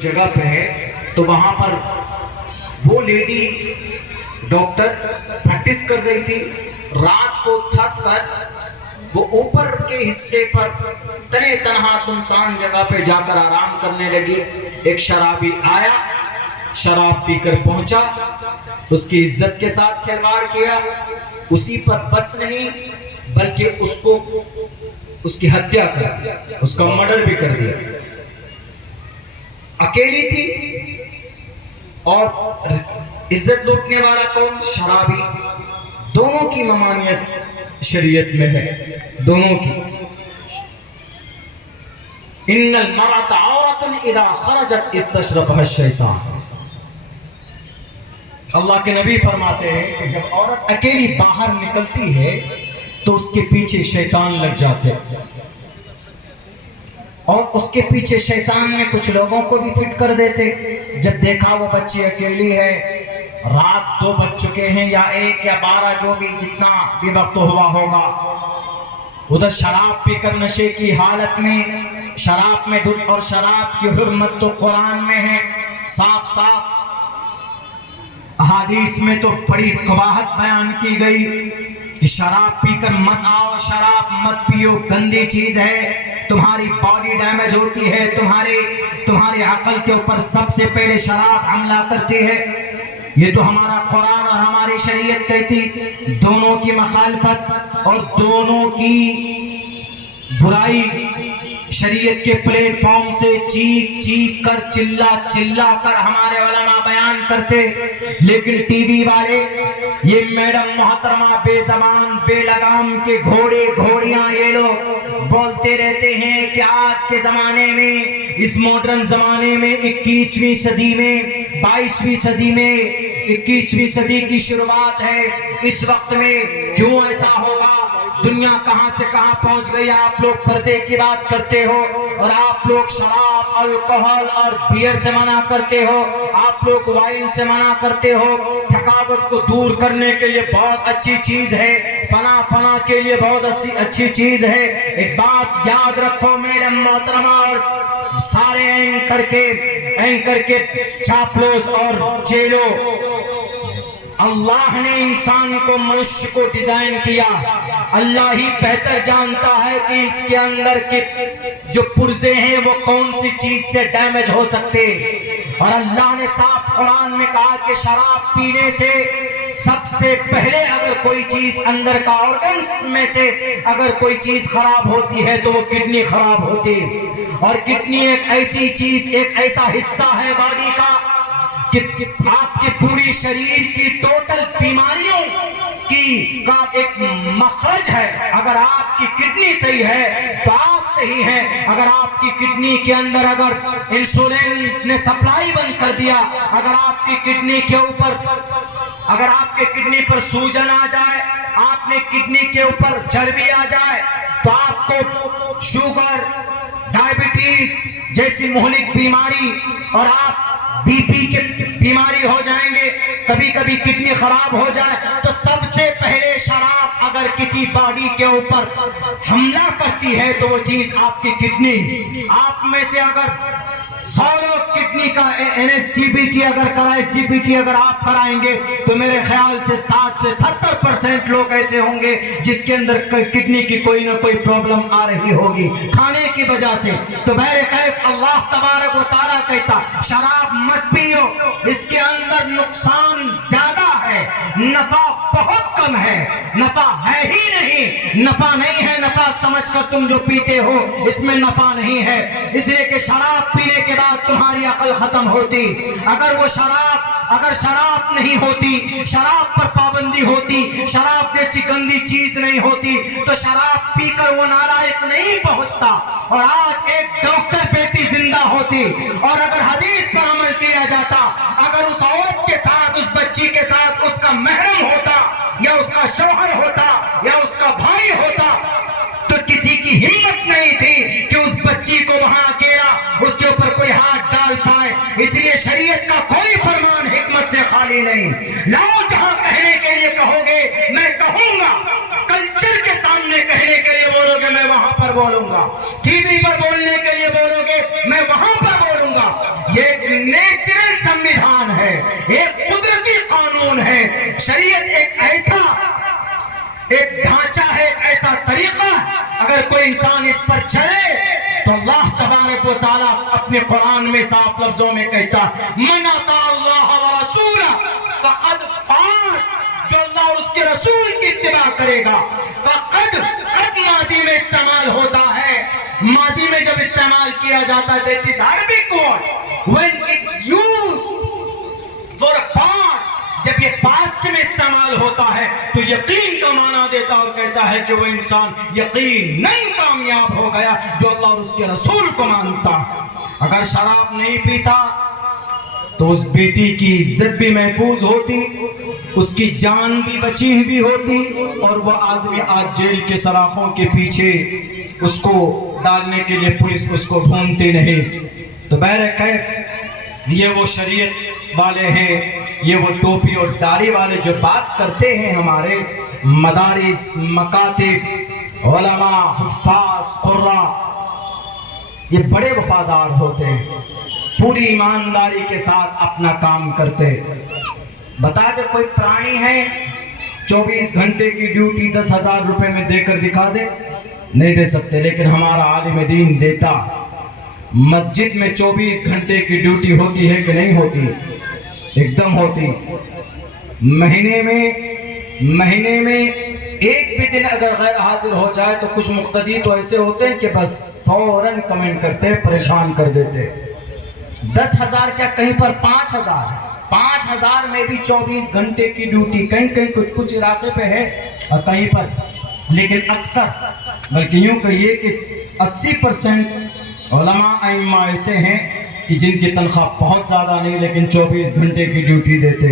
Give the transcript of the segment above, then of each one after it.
جگہ پہ ہے تو وہاں پر وہ لیڈی ڈاکٹر پریکٹس کر رہی تھی. رات کو تھک کر وہ اوپر کے حصے پر تنے تنہا سنسان جگہ پہ جا کر آرام کرنے لگی. ایک شرابی آیا, شراب پی کر پہنچا, اس کی عزت کے ساتھ کھلواڑ کیا. اسی پر بس نہیں بلکہ اس کی ہتیا کر دیا, اس کا مرڈر بھی کر دیا. اکیلی تھی اور عزت لوٹنے والا کون؟ شرابی. دونوں کی ممانعت شریعت میں ہے, دونوں کی. ان المرأة عورة اذا خرجت استشرفها الشیطان. اللہ کے نبی فرماتے ہیں کہ جب عورت اکیلی باہر نکلتی ہے تو اس کے پیچھے شیطان لگ جاتے ہیں, اور اس کے پیچھے شیطان میں کچھ لوگوں کو بھی فٹ کر دیتے. جب دیکھا وہ بچی اکیلی ہے, رات 2 بج چکے ہیں یا 1 یا 12 جو بھی جتنا بھی وقت ہوا ہوگا, ادھر شراب پی کر نشے کی حالت میں, شراب میں دودھ, اور شراب کی حرمت تو قرآن میں ہے صاف صاف, احادیث میں تو بڑی قباحت بیان کی گئی کہ شراب پی کر مت آؤ, شراب مت پیو, گندی چیز ہے, تمہاری باڈی ڈیمیج ہوتی ہے, تمہاری عقل کے اوپر سب سے پہلے شراب حملہ کرتی ہے. یہ تو ہمارا قرآن اور ہماری شریعت کہتی. دونوں کی مخالفت اور دونوں کی برائی شریعت کے پلیٹ فارم سے چیخ چیخ کر, چلا کر ہمارے علماء بیان کرتے. لیکن ٹی وی والے, یہ میڈم محترمہ بے زبان بے لگام کے گھوڑے گھوڑیاں یہ لوگ بولتے رہتے ہیں کہ آج کے زمانے میں, اس ماڈرن زمانے میں, 21ویں صدی میں, 22ویں صدی میں, 21ویں صدی کی شروعات ہے, اس وقت میں کیوں ایسا ہوگا؟ دنیا کہاں سے کہاں پہنچ گئی. آپ لوگ پردے کی بات کرتے ہو اور آپ لوگ شراب, الکحل اور بیئر سے منع کرتے ہو, آپ لوگ وائن سے منع کرتے ہو. تھکاوٹ کو دور کرنے کے لیے بہت اچھی چیز ہے, فنا کے لیے بہت اچھی چیز ہے. ایک بات یاد رکھو میڈم محترمہ اور سارے اینکر کے چاپلوس اور چیلو, اللہ نے انسان کو, منشیہ کو ڈیزائن کیا. اللہ ہی بہتر جانتا ہے کہ اس کے اندر کے جو پرزے ہیں وہ کون سی چیز سے ڈیمیج ہو سکتے. اور اللہ نے صاف قرآن میں کہا کہ شراب پینے سے سب سے پہلے اگر کوئی چیز اندر کا آرگنز میں سے اگر کوئی چیز خراب ہوتی ہے تو وہ کڈنی خراب ہوتی. اور کڈنی ایک ایسی چیز, ایک ایسا حصہ ہے باڈی کا کہ آپ کے پوری شریر کی ٹوٹل بیماریوں کا ایک مخرج ہے. اگر آپ کی کڈنی صحیح ہے تو آپ صحیح ہیں. اگر آپ کی کڈنی کے اندر اگر انسولین نے سپلائی بند کر دیا, اگر آپ کی کڈنی کے اوپر, اگر آپ کے کڈنی پر سوجن آ جائے, آپ نے کڈنی کے اوپر چربی آ جائے تو آپ کو شوگر, ڈائبٹیز جیسی مہلک بیماری اور آپ بی پی کے بیماری ہو جائیں گے. کبھی کبھی کڈنی خراب ہو جائے تو سب سے پہلے شراب اگر کسی باڈی کے اوپر حملہ کرتی ہے تو وہ چیز آپ کی کڈنی. آپ میں سے اگر 100 لوگ کڈنی کا NSGBT اگر آپ کرائیں گے تو میرے خیال سے 60 سے 70% لوگ ایسے ہوں گے جس کے اندر کڈنی کی کوئی نہ کوئی پرابلم آ رہی ہوگی کھانے کی وجہ سے. تو بہرکیف اللہ تبارک و تعالیٰ کہتا شراب مت پیو, اس کے اندر نقصان زیادہ ہے, نفع بہت کم ہے. نفع ہے ہی نہیں, نفع نہیں ہے. نفع سمجھ کر تم جو پیتے ہو اس میں نفع نہیں ہے, اس لیے کہ شراب پینے کے بعد تمہاری عقل ختم ہوتی. اگر شراب نہیں ہوتی, شراب پر پابندی ہوتی, شراب جیسی گندی چیز نہیں ہوتی تو شراب پی کر وہ نالائق نہیں پہنچتا. اور آج ایک ڈاکٹر بیٹی زندہ ہوتی اور اگر حدیث پر عمل کیا جاتا, اگر اس عورت کے ساتھ, اس بچی کے ساتھ اس کا محرم ہوتا یا اس کا شوہر ہوتا یا اس کا بھائی ہوتا تو کسی کی ہمت نہیں تھی کہ اس بچی کو وہاں اکیلا اس کے اوپر کوئی ہاتھ ڈال پائے. اس لیے شریعت کا کوئی فرمان حکمت سے خالی نہیں. لاؤ جہاں کہنے کے لیے کہو گے میں کہوں گا, کلچر کے سامنے کہنے کے لیے بولو گے میں وہاں پر بولوں گا, ٹی وی پر بولنے کے لیے بولو گے میں وہاں پر بولوں گا. یہ ایک نیچرل سمویدھان ہے، ایک قدرتی قانون ہے۔ شریعت ایک ڈھانچہ ہے، ایک ایسا طریقہ ہے، اگر کوئی انسان اس پر چلے تو اللہ تبارک و تعالیٰ اپنے قرآن میں صاف لفظوں میں کہتا من اطاع اللہ ورسولہ فقد فاز، جو اللہ اور اس کے رسول کی اتباع کرے گا۔ فقد ماضی میں استعمال ہوتا ہے، ماضی میں جب استعمال کیا جاتا ہے that is Arabic word when it's used for past، جب یہ پاسٹ میں استعمال ہوتا ہے تو یقین کا معنی دیتا اور کہتا ہے کہ وہ انسان یقیناً کامیاب ہو گیا جو اللہ اور اس کے رسول کو مانتا۔ اگر شراب نہیں پیتا تو اس بیٹی کی عزت بھی محفوظ ہوتی، اس کی جان بھی بچی ہوئی ہوتی، اور وہ آدمی آج جیل کے سلاخوں کے پیچھے اس کو ڈالنے کے لیے پولیس اس کو ڈھونڈتی نہیں۔ تو بہرکیف یہ وہ شریعت والے ہیں، یہ وہ ٹوپی اور داڑھی والے جو بات کرتے ہیں ہمارے مدارس، مکاتب، علماء، حفاظ، قراء، یہ بڑے وفادار ہوتے ہیں، پوری ایمانداری کے ساتھ اپنا کام کرتے ہیں۔ بتا دے کوئی پرانی ہے 24 گھنٹے کی ڈیوٹی 10,000 روپے میں دے کر دکھا دے؟ نہیں دے سکتے، لیکن ہمارا عالم دین دیتا۔ مسجد میں 24 گھنٹے کی ڈیوٹی ہوتی ہے کہ نہیں ہوتی؟ ایک دم ہوتی۔ مہینے میں ایک بھی دن اگر غیر حاضر ہو جائے تو کچھ مقتدی تو ایسے ہوتے ہیں کہ بس فوراً کمنٹ کرتے، پریشان کر دیتے۔ 10,000 کیا کہیں پر 5,000 میں بھی 24 گھنٹے کی ڈیوٹی، کہیں کچھ علاقے پہ ہے اور کہیں پر، لیکن اکثر بلکہ یوں کہیے کہ 80% علماء ائمہ ایسے ہیں کہ جن کی تنخواہ بہت زیادہ نہیں لیکن 24 گھنٹے کی ڈیوٹی دیتے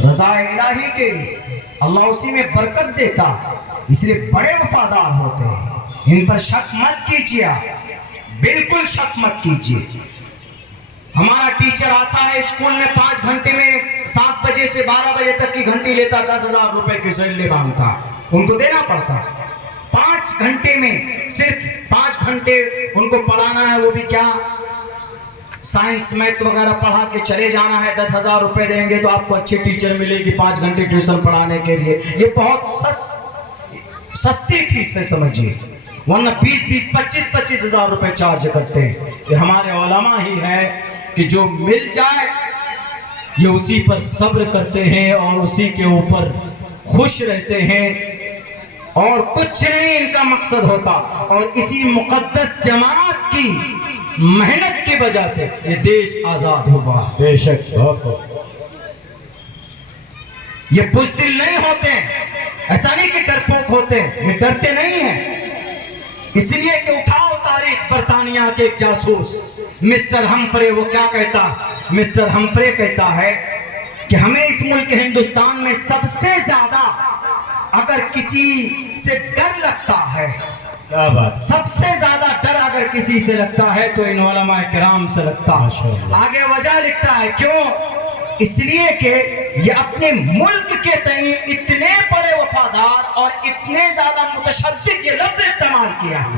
رضا الہی کے لیے، اللہ اسی میں برکت دیتا، اس لیے بڑے وفادار ہوتے ہیں۔ ان پر شک مت کیجیے، بالکل شک مت کیجیے۔ ہمارا ٹیچر آتا ہے اسکول میں 5 گھنٹے میں 7 بجے سے 12 بجے تک کی گھنٹی لیتا، 10,000 روپے کی سیلری مانگتا، ان کو دینا پڑتا۔ 5 گھنٹے میں صرف 5 گھنٹے ان کو پڑھانا ہے، وہ بھی کیا سائنس میتھ وغیرہ پڑھا کے چلے جانا ہے۔ 10,000 روپے دیں گے تو آپ کو اچھی ٹیچر ملے گی 5 گھنٹے ٹیوشن پڑھانے کے لیے۔ یہ بہت سستی فیس ہے سمجھیے، ورنہ 20,000 25,000 روپے چارج کرتے ہیں۔ یہ ہمارے علماء ہی ہیں کہ جو مل جائے یہ اسی پر صبر کرتے ہیں اور اسی کے اوپر خوش رہتے ہیں، اور کچھ نہیں ان کا مقصد ہوتا۔ اور اسی مقدس جماعت کی محنت کی وجہ سے یہ دیش آزاد ہوا۔ بے شک بہت ہو۔ یہ بزدل نہیں ہوتے ہیں، ایسا نہیں کہ ڈرپوک ہوتے ہیں، یہ ڈرتے نہیں ہیں، اس لیے کہ اٹھاؤ تاریخ برطانیہ کے ایک جاسوس مسٹر ہمفرے، وہ کیا کہتا؟ مسٹر ہمفرے کہتا ہے کہ ہمیں اس ملک ہندوستان میں سب سے زیادہ اگر کسی سے ڈر لگتا ہے، کیا بات، سب سے زیادہ ڈر اگر کسی سے لگتا ہے تو ان علماء کرام سے لگتا ہے۔ آگے وجہ لکھتا ہے کیوں؟ اس لیے کہ یہ اپنے ملک کے تئیں اتنے بڑے وفادار اور اتنے زیادہ متشدد، یہ لفظ استعمال کیا ہے،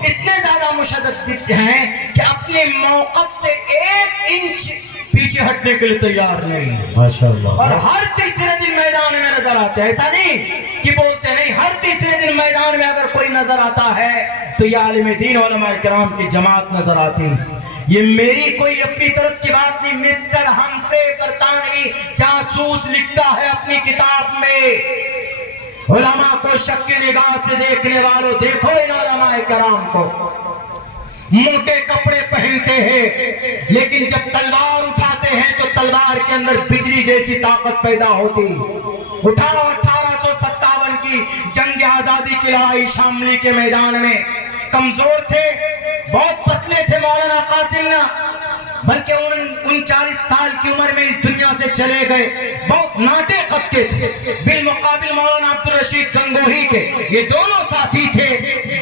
اتنے زیادہ مشدد ہیں کہ اپنے موقف سے 1 انچ پیچھے ہٹنے کے لیے تیار نہیں ہیں، ماشاءاللہ۔ اور ہر تیسرے دن میدان میں نظر آتے ہیں۔ ایسا نہیں کہ بولتے نہیں، ہر تیسرے دن میدان میں اگر کوئی نظر آتا ہے تو یہ عالم دین علماء کرام کی جماعت نظر آتی۔ یہ میری کوئی اپنی طرف کی بات نہیں، مسٹر ہمفرے برطانوی جاسوس لکھتا ہے اپنی کتاب میں، علماء کو شک کی نگاہ سے دیکھنے والوں، دیکھو ان علماء کرام کو، موٹے کپڑے پہنتے ہیں لیکن جب تلوار اٹھاتے ہیں تو تلوار کے اندر بجلی جیسی طاقت پیدا ہوتی۔ اٹھاؤ 1857 کی جنگ آزادی کی لڑائی شاملی کے میدان میں، کمزور تھے، بہت پتلے تھے مولانا قاسم نا، بلکہ 39 سال کی عمر میں اس دنیا سے چلے گئے، بہت ناٹے قد کے تھے، بالمقابل مولانا عبدالرشید گنگوہی کے یہ دونوں ساتھی تھے،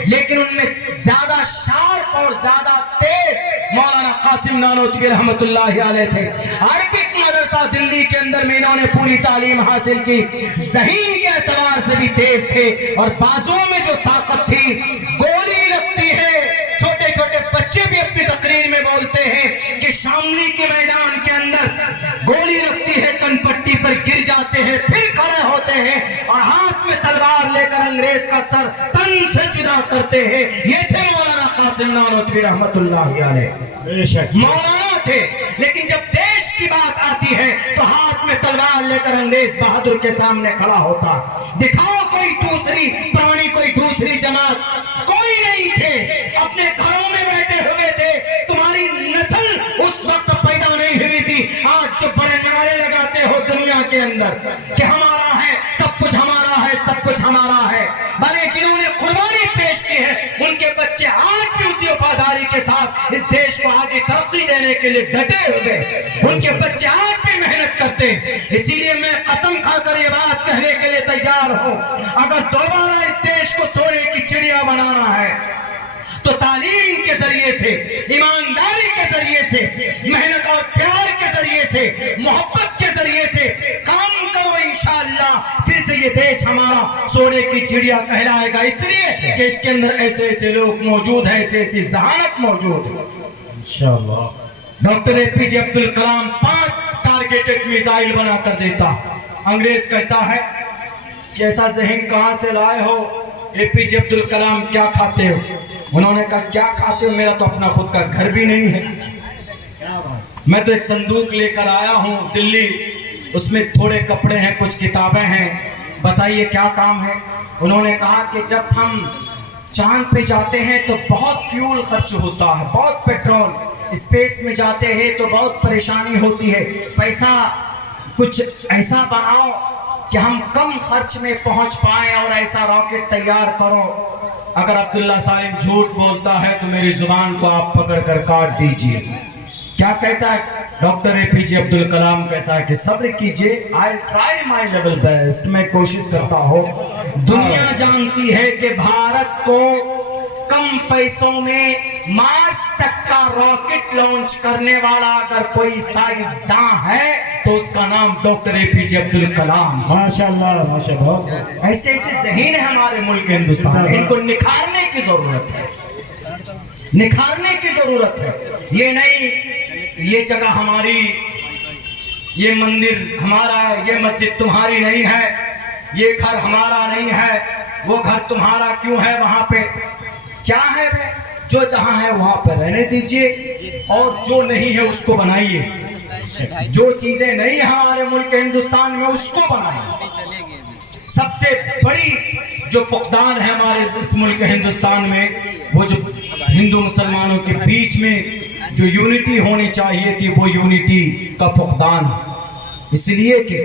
لیکن ان میں زیادہ شارپ اور زیادہ تیز مولانا قاسم نانوتوی رحمت اللہ علیہ تھے۔ عربک مدرسہ دلی کے اندر میں انہوں نے پوری تعلیم حاصل کی، ذہین کے اعتبار سے بھی تیز تھے، اور بازوں میں جو طاقت تھی، گولی لگتی ہے، چھوٹے چھوٹے بچے بھی اپنی تقریر میں بولتے ہیں کہ شاملی کے میدان کے اندر گولی لگتی ہے کن پٹی پر گر جاتے ہیں پھر کھڑے ہوتے ہیں اور ہاتھ میں تلوار لے کر انگریز کا سر تن سے جدا کرتے ہیں. یہ تھے مولانا قاسم نانوتوی رحمت اللہ علیہ. بے شک مولانا تھے لیکن جب دیش کی بات آتی ہے تو ہاتھ میں تلوار لے کر انگریز بہادر کے سامنے کھڑا ہوتا. دکھاؤ کوئی دوسری پرانی کوئی دوسری جماعت. کوئی نہیں تھے, اپنے گھروں میں بیٹھے ہوئے تھے. تمہاری نسل اس وقت پیدا نہیں ہوئی تھی. آج جو بڑے نعرے لگاتے ہو دنیا کے اندر کہ ہمارا ہے سب کچھ, ہمارا ہے سب کچھ ہمارا ہے, بھلے جنہوں نے قربانی پیش کی ہے ان کے بچے آج بھی اسی وفاداری کے ساتھ اس دیش کو آگے ترقی دینے کے لیے ڈٹے ہوئے. ان کے بچے آج بھی محنت کرتے ہیں. اسی لیے میں قسم کھا کر یہ بات کہنے کے لیے تیار ہوں, اگر دوبارہ اس دیش کو سونے کی چڑیا بنانا ہے تو تعلیم کے ذریعے سے, ایمانداری کے ذریعے سے, محنت اور پیار کے ذریعے سے, محبت کے ذریعے سے کام کرو. انشاءاللہ پھر سے یہ دیش ہمارا سونے کی چڑیا کہلائے گا, اس لیے کہ اس کے اندر ایسے ایسے لوگ موجود ہیں, ایسے ایسی ذہانت موجود ہے. انشاءاللہ doctor A P J Abdul Kalam 5 targeted missile بنا کر دیتا. انگریز کہتا ہے کہ ایسا ذہن کہاں سے لائے ہو, اے پی جے عبد الکلام کیا کھاتے ہو؟ انہوں نے کہا کیا کھاتے ہو, میرا تو اپنا خود کا گھر بھی نہیں ہے, میں تو ایک صندوق لے کر آیا ہوں دلی, اس میں تھوڑے کپڑے ہیں, کچھ کتابیں ہیں, بتائیے کیا کام ہے؟ انہوں نے کہا کہ جب ہم چاند پہ جاتے ہیں تو بہت فیول خرچ ہوتا ہے, بہت پیٹرول, اسپیس میں جاتے ہیں تو بہت پریشانی ہوتی ہے, پیسہ کچھ ایسا بناؤ کہ ہم کم خرچ میں پہنچ پائیں اور ایسا راکٹ تیار کرو. اگر عبداللہ سالم جھوٹ بولتا ہے تو میری زبان کو آپ پکڑ کر کاٹ دیجئے. کیا کہتا ہے ڈاکٹر اے پی جے عبد الکلام؟ کہتا ہے کہ صبر کیجئے, I'll try my level best, میں کوشش کرتا ہوں. دنیا جانتی ہے کہ بھارت کو کم پیسوں میں مارس تک کا راکٹ لانچ کرنے والا اگر کوئی سائنسداں ہے تو اس کا نام ڈاکٹر اے پی جے عبد الکلام. ماشاءاللہ ماشاءاللہ, بہت ایسے ایسے ذہین ہے ہمارے ملک ہندوستان, ان کو نکھارنے کی ضرورت ہے, نکھارنے کی ضرورت ہے. یہ نہیں یہ جگہ ہماری, یہ مندر ہمارا, یہ مسجد تمہاری نہیں ہے, یہ گھر ہمارا نہیں ہے, وہ گھر تمہارا کیوں ہے, وہاں پہ کیا ہے بھائی, جو جہاں ہے وہاں پہ رہنے دیجئے اور جو نہیں ہے اس کو بنائیے. جو چیزیں نہیں ہمارے ملک ہندوستان میں اس کو بنائیے. سب سے بڑی جو فقدان ہے ہمارے اس ملک ہندوستان میں, وہ جو ہندو مسلمانوں کے بیچ میں جو یونٹی ہونی چاہیے تھی, وہ یونٹی کا فقدان. اس لیے کہ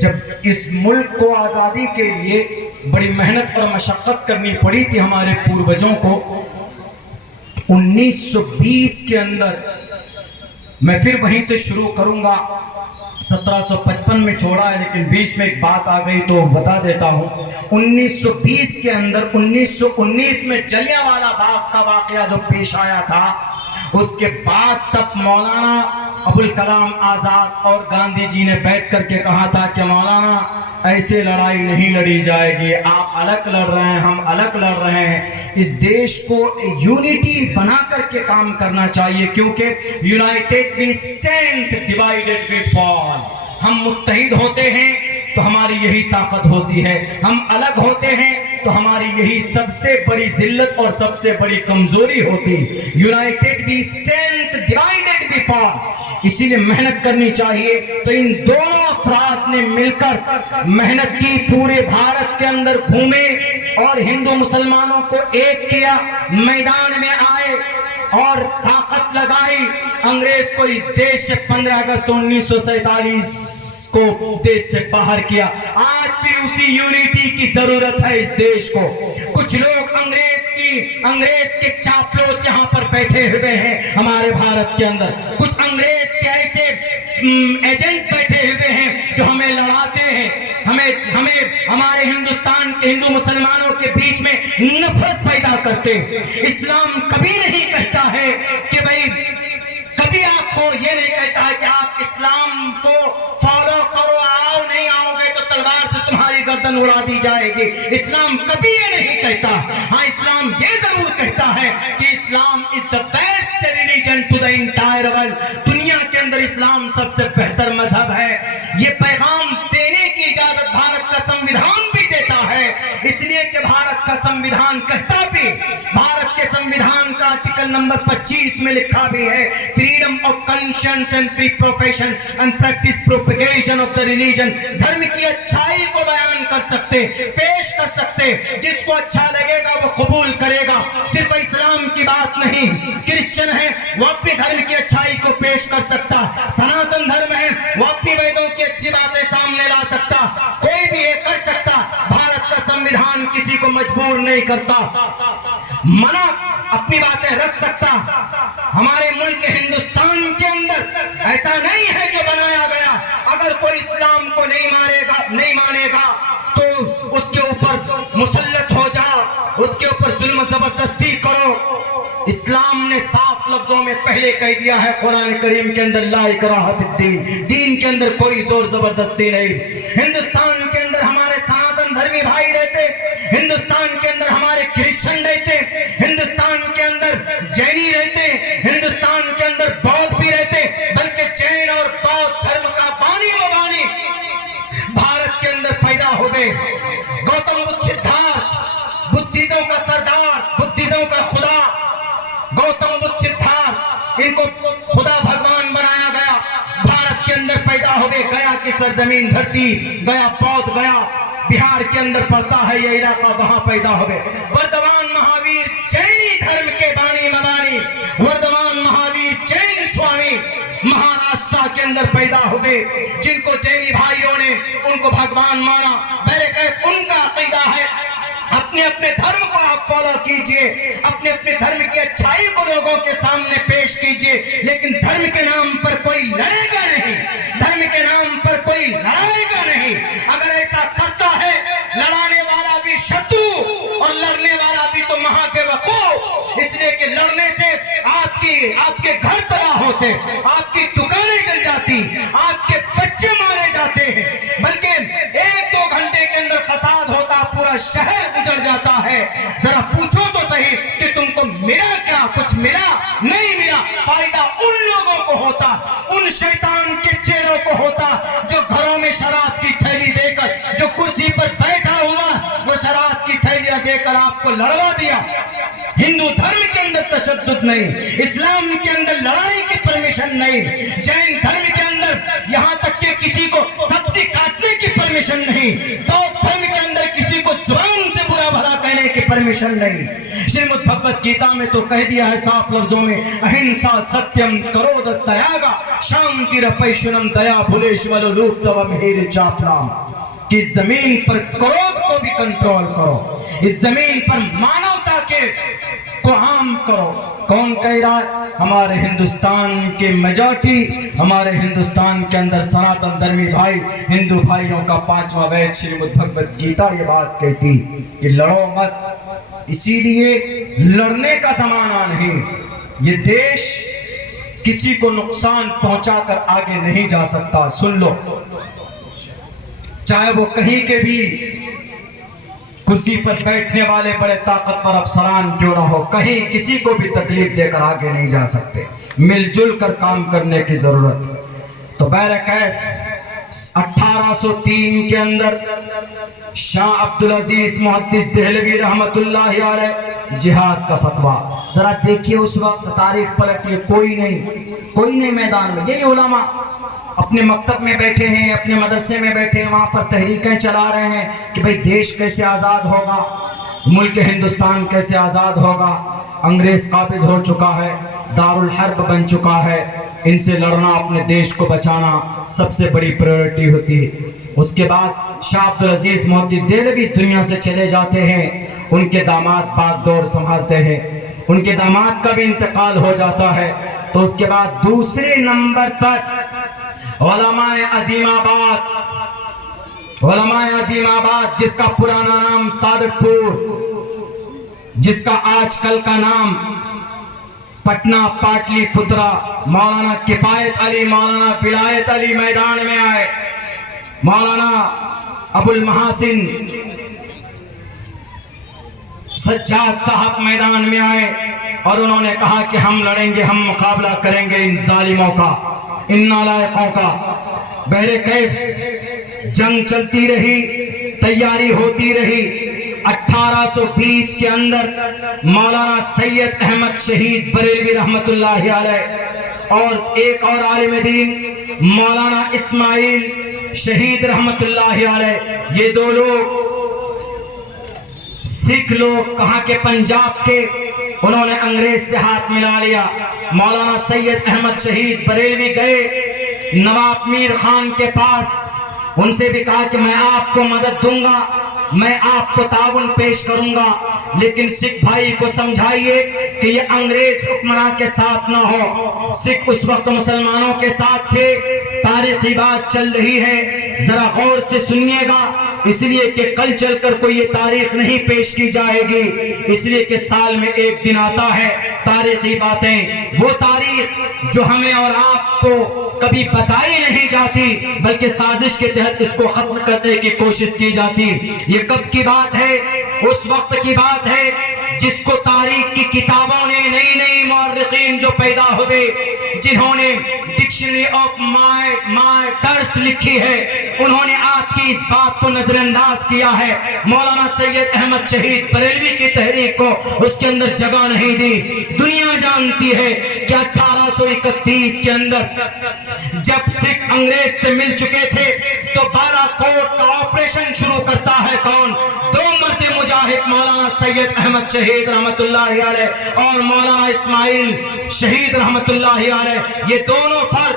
جب اس ملک کو آزادی کے لیے بڑی محنت اور مشقت کرنی پڑی تھی ہمارے پوروجوں کو, 1920 کے اندر, میں پھر وہیں سے شروع کروں گا, 1755 میں چھوڑا ہے لیکن بیچ میں ایک بات آ گئی تو بتا دیتا ہوں. 1920 کے اندر 1919 میں جلیانوالہ باغ کا واقعہ جو پیش آیا تھا, اس کے بعد تب مولانا ابوالکلام آزاد اور گاندھی جی نے بیٹھ کر کے کہا تھا کہ مولانا ایسے لڑائی نہیں لڑی جائے گی, آپ الگ لڑ رہے ہیں, ہم الگ لڑ رہے ہیں, اس دیش کو یونٹی بنا کر کے کام کرنا چاہیے, کیونکہ یونائٹڈ وی اسٹینڈ, ڈیوائیڈڈ وی فال. ہم متحد ہوتے ہیں تو ہماری یہی طاقت ہوتی ہے, ہم الگ ہوتے ہیں تو ہماری یہی سب سے بڑی ذلت اور سب سے بڑی کمزوری ہوتی. یونائٹڈ وی اسٹینڈ, ڈیوائیڈڈ وی فال. اسی لیے محنت کرنی چاہیے. تو ان دونوں افراد نے مل کر محنت کی, پورے بھارت کے اندر گھومے اور ہندو مسلمانوں کو ایک کیا, میدان میں آئے اور طاقت لگائی. انگریز کو اس دیش سے 15 اگست 1947 کو دیش سے باہر کیا. آج پھر اسی یونٹی کی ضرورت ہے اس دیش کو. کچھ لوگ انگریز کے چاپلوس یہاں پر بیٹھے ہوئے ہیں ہمارے بھارت کے اندر, کچھ انگریز کے ایسے ایجنٹ بیٹھے ہوئے ہیں جو ہمیں لڑاتے ہیں, ہمیں ہمارے ہندوستان کے ہندو مسلمانوں کے بیچ میں نفرت پیدا کرتے. اسلام کبھی نہیں کہتا ہے کہ بھائی, کبھی آپ کو یہ نہیں کہتا ہے کہ آپ اسلام کو فالو کرو, آؤ, نہیں آؤ گے تو تلوار سے تمہاری گردن اڑا دی جائے گی. اسلام کبھی یہ نہیں کہتا. ہاں, اسلام یہ ضرور کہتا ہے کہ اسلام is the best religion to the entire world. اسلام سب سے بہتر مذہب ہے، یہ پیغام دینے کی اجازت بھارت کا سنویدھان بھی دیتا ہے، اس لیے کہ بھارت کا سنویدھان کہتا بھی، بھارت کے سنویدھان کا آرٹیکل نمبر 25 میں لکھا بھی ہے، freedom of conscience and free profession and practice propagation of the religion, دھرم کی اچھائی کو بیان کر سکتے، پیش کر سکتے، جس کو اچھا لگے گا وہ قبول کرے گا۔ صرف اسلام کی بات نہیں، کرسچن ہے وہ اپنی دھرم کی اچھائی کو پیش کر سکتا، سناتن دھرم ہے وہ اپنی ویدوں کی اچھی باتیں سامنے لا سکتا، کوئی بھی یہ کر سکتا۔ بھارت کا سنویدھان کسی کو مجبور نہیں کرتا، منع اپنی باتیں رکھ سکتا۔ ہمارے ملک ہندوستان کے اندر ایسا نہیں ہے جو بنایا گیا اگر کوئی اسلام کو نہیں مانے گا تو اس کے اوپر مسلط ہو جا، اس کے اوپر ظلم زبردستی کرو۔ اسلام نے صاف لفظوں میں پہلے کہہ دیا ہے قرآن کریم کے اندر، لا اکراہ فی الدین، دین کے اندر کوئی زور زبردستی نہیں۔ ہندوستان کے اندر ہمارے سناتن دھرمی بھائی رہتے، ہندوستان کے اندر ہمارے کرسچن رہتے، ہندوستان کے اندر جینی رہتے، ہندوستان کے اندر بودھ بھی رہتے، بلکہ جین اور بودھ دھرم کا بانی و بانی بھارت کے اندر پیدا ہو گئے۔ گوتم بدھ سدھارتھ، بدھزم کا سردار، بدھزم کا خدا گوتم بدھ سدھارتھ، ان کو خدا بھگوان بنایا گیا، بھارت کے اندر پیدا ہو گئے۔ گیا کی سرزمین دھرتی، گیا بودھ گیا، بہار کے اندر پڑتا ہے یہ علاقہ، وہاں پیدا ہوئے۔ وردھمان مہاویر جینی دھرم کے بانی مبانی، وردھمان مہاویر جین سوامی مہاراشٹر کے اندر پیدا ہوئے، جن کو جینی بھائیوں نے ان کو بھگوان مانا۔ بہرکیف ان کا عقیدہ ہے اپنے اپنے دھرم کو آپ فالو کیجئے، اپنے اپنے دھرم کی اچھائی کو لوگوں کے سامنے پیش کیجئے، لیکن دھرم کے نام پر کوئی لڑے گا نہیں، دھرم کے نام پر کوئی لڑائے گا نہیں۔ اگر ایسا کرتا ہے، لڑانے والا بھی شترو اور لڑنے والا بھی تو مہا بیوقوف، اس لیے کہ لڑنے سے آپ کے گھر تباہ ہوتے، آپ کی دکانیں جل جاتی، آپ کے بچے مارے جاتے ہیں، بلکہ 1-2 گھنٹے کے اندر فساد ہوتا، پورا شہر گزر جاتا ہے۔ ذرا پوچھو تو صحیح کہ تم کو ملا کیا؟ کچھ ملا؟ نہیں ملا۔ فائدہ ان لوگوں کو ہوتا، ان شیطان کے چیلوں کو ہوتا جو گھروں میں شراب کی تھیلی دے کر، جو کرسی پر بیٹھا ہوا وہ شراب کی تھیلیاں دے کر آپ کو لڑوا دیا۔ ہندو دھرم کے اندر تشدد نہیں، اسلام کے اندر لڑائی کی پرمیشن نہیں، جین دھرم کے اندر یہاں تک کہ کسی کو سبزی کاٹنے کی پرمیشن نہیں، بودھ دھرم کے اندر کسی کو زبان سے برا بھلا کہنے کی پرمیشن نہیں۔ شریمد بھگوت گیتا میں تو کہہ دیا ہے صاف لفظوں میں، اہنسا ستیم کرودس تیاگا شانتی رپیشنم دیا بھولیشور لوپتوم ہیر چاپلام، کہ اس زمین پر کرودھ کو بھی کنٹرول کرو، اس زمین پر مانوتا کے کو عام کرو۔ کون کہہ رہا ہے؟ ہمارے ہندوستان کے میجورٹی، ہمارے ہندوستان کے اندر سناتن دھرمی بھائی، ہندو بھائیوں کا 5واں وید شریمد بھگوت گیتا یہ بات کہتی کہ لڑو مت، اسی لیے لڑنے کا زمانہ نہیں، یہ دیش کسی کو نقصان پہنچا کر آگے نہیں جا سکتا۔ سن لو، چاہے وہ کہیں کے بھی کرسی پر بیٹھنے والے بڑے طاقتور افسران کیوں نہ ہو، کہیں کسی کو بھی تکلیف دے کر آگے نہیں جا سکتے، مل جل کر کام کرنے کی ضرورت۔ تو بہرکیف 1803 کے اندر شاہ عبدالعزیز محدث دہلوی رحمت اللہ علیہ جہاد کا فتویٰ، ذرا دیکھیے اس وقت تاریخ پلٹیے، کوئی نہیں میدان میں، یہی علماء اپنے مکتب میں بیٹھے ہیں، اپنے مدرسے میں بیٹھے ہیں، وہاں پر تحریکیں چلا رہے ہیں کہ بھئی دیش کیسے آزاد ہوگا، ملک ہندوستان کیسے آزاد ہوگا، انگریز قابض ہو چکا ہے، دارالحرب بن چکا ہے، ان سے لڑنا، اپنے دیش کو بچانا سب سے بڑی پریورٹی ہوتی ہے۔ اس کے بعد شاہ عبدالعزیز محدث دہلوی اس دنیا سے چلے جاتے ہیں، ان کے داماد باغ ڈور سنبھالتے ہیں، ان کے داماد کا بھی انتقال ہو جاتا ہے۔ تو اس کے بعد دوسرے نمبر پر علماء عظیم آباد، جس کا پرانا نام سعادت پور، جس کا آج کل کا نام پٹنہ پاٹلی پترا، مولانا کفایت علی، مولانا ولایت علی میدان میں آئے، مولانا ابو المحاسن سجاد صاحب میدان میں آئے، اور انہوں نے کہا کہ ہم لڑیں گے، ہم مقابلہ کریں گے ان ظالموں کا، ان نالائقوں کا بہر کیف جنگ چلتی رہی، تیاری ہوتی رہی۔ 1820 کے اندر مولانا سید احمد شہید بریلوی رحمت اللہ علیہ اور ایک اور عالم دین مولانا اسماعیل شہید رحمت اللہ علیہ، یہ دو لوگ سکھ لوگ کہاں کے پنجاب کے، انہوں نے انگریز سے ہاتھ ملا لیا۔ مولانا سید احمد شہید بریلوی گئے نواب میر خان کے پاس، ان سے بھی کہا کہ میں آپ کو مدد دوں گا، میں آپ کو تعاون پیش کروں گا، لیکن سکھ بھائی کو سمجھائیے کہ یہ انگریز حکمراں کے ساتھ نہ ہو۔ سکھ اس وقت مسلمانوں کے ساتھ تھے۔ تاریخی بات چل رہی ہے، ذرا غور سے سنیے گا، اس لیے کہ کل چل کر کوئی یہ تاریخ نہیں پیش کی جائے گی، اس لیے کہ سال میں ایک دن آتا ہے تاریخی باتیں، وہ تاریخ جو ہمیں اور آپ کو کبھی بتائی نہیں جاتی بلکہ سازش کے تحت اس کو ختم کرنے کی کوشش کی جاتی۔ یہ کب کی بات ہے؟ اس وقت کی بات ہے جس کو تاریخ کی کتابوں نے نئی نئی مورخین جو پیدا ہوئے، جنہوں نے ڈکشنری آف مارٹرز لکھی ہے، انہوں نے آپ کی اس بات کو نظر انداز کیا ہے۔ مولانا سید احمد شہید بریلوی کی تحریک کو اس کے اندر جگہ نہیں دی۔ دنیا جانتی ہے کہ 1831 کے اندر جب سکھ انگریز سے مل چکے تھے تو بالا کوٹ کا آپریشن شروع کرتا ہے کون؟ دو مرد مجاہد، مولانا سید احمد شہید رحمت اللہ علیہ اور مولانا اسماعیل شہید رحمت اللہ علیہ، یہ دونوں فرد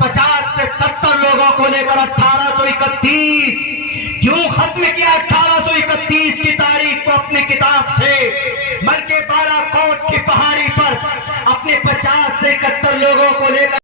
50 سے 70 لوگوں کو لے کر 1831 کیوں ختم کیا 1831 کی تاریخ کو اپنی کتاب سے؟ بلکہ بالا کوٹ کی پہاڑی پر اپنے 50 سے 71 لوگوں کو لے کر